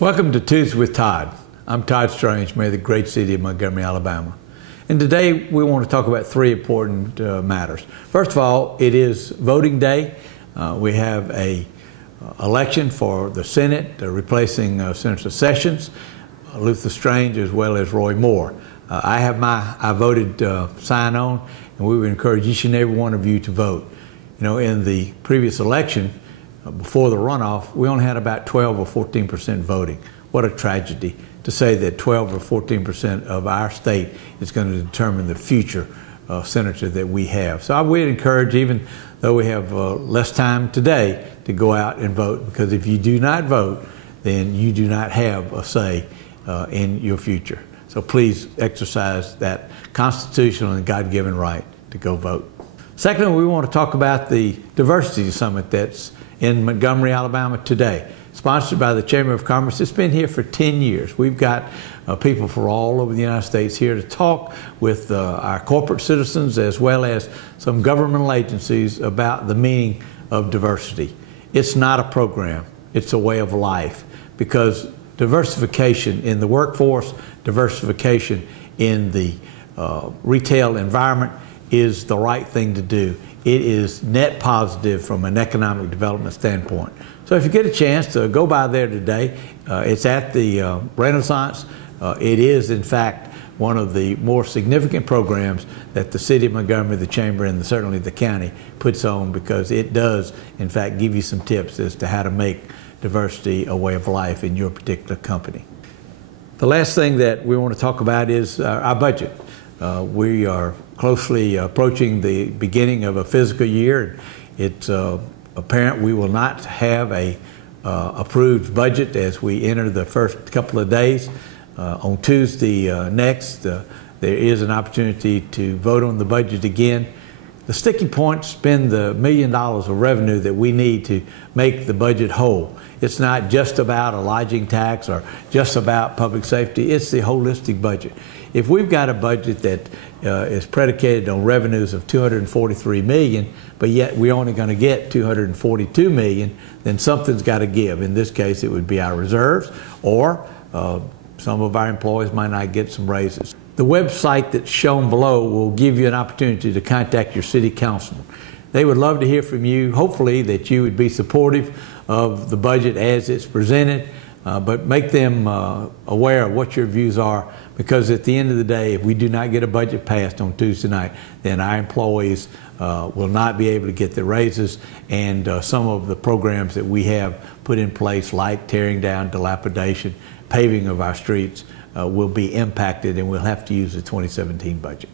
Welcome to Tuesday with Todd. I'm Todd Strange, Mayor of the great city of Montgomery, Alabama. And today we want to talk about three important matters. First of all, it is voting day. We have a election for the Senate, replacing Senator Sessions, Luther Strange, as well as Roy Moore. I voted sign on, and we would encourage each and every one of you to vote. You know, in the previous election, before the runoff, we only had about 12 or 14% voting. What a tragedy to say that 12 or 14% of our state is going to determine the future senator that we have. So I would encourage, even though we have less time today, to go out and vote, because if you do not vote, then you do not have a say in your future. So please exercise that constitutional and God-given right to go vote. Secondly, we want to talk about the Diversity Summit that's in Montgomery, Alabama today, sponsored by the Chamber of Commerce. It's been here for 10 years. We've got people from all over the United States here to talk with our corporate citizens as well as some governmental agencies about the meaning of diversity. It's not a program, it's a way of life, because diversification in the workforce, diversification in the retail environment is the right thing to do. It is net positive from an economic development standpoint. So if you get a chance to go by there today, it's at the Renaissance. It is, in fact, one of the more significant programs that the City of Montgomery, the Chamber, and certainly the county puts on, because it does, in fact, give you some tips as to how to make diversity a way of life in your particular company. The last thing that we want to talk about is our budget. We are closely approaching the beginning of a fiscal year. It's apparent we will not have a approved budget as we enter the first couple of days. On Tuesday next, there is an opportunity to vote on the budget again. The sticking point's been the $1 million of revenue that we need to make the budget whole. It's not just about a lodging tax or just about public safety. It's the holistic budget. If we've got a budget that is predicated on revenues of $243 million, but yet we're only going to get $242 million, then something's got to give. In this case, it would be our reserves, or some of our employees might not get some raises. The website that's shown below will give you an opportunity to contact your city councilman. They would love to hear from you, hopefully that you would be supportive of the budget as it's presented, but make them aware of what your views are, because at the end of the day, if we do not get a budget passed on Tuesday night, then our employees will not be able to get their raises, and some of the programs that we have put in place, like tearing down dilapidation, paving of our streets, will be impacted, and we'll have to use the 2017 budget.